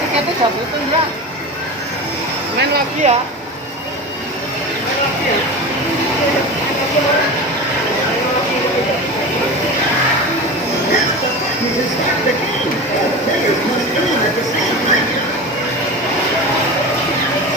Tiketnya jatuh itu ya. Main lagi ya. Main lagi ya. You just got the game. Players must win at the same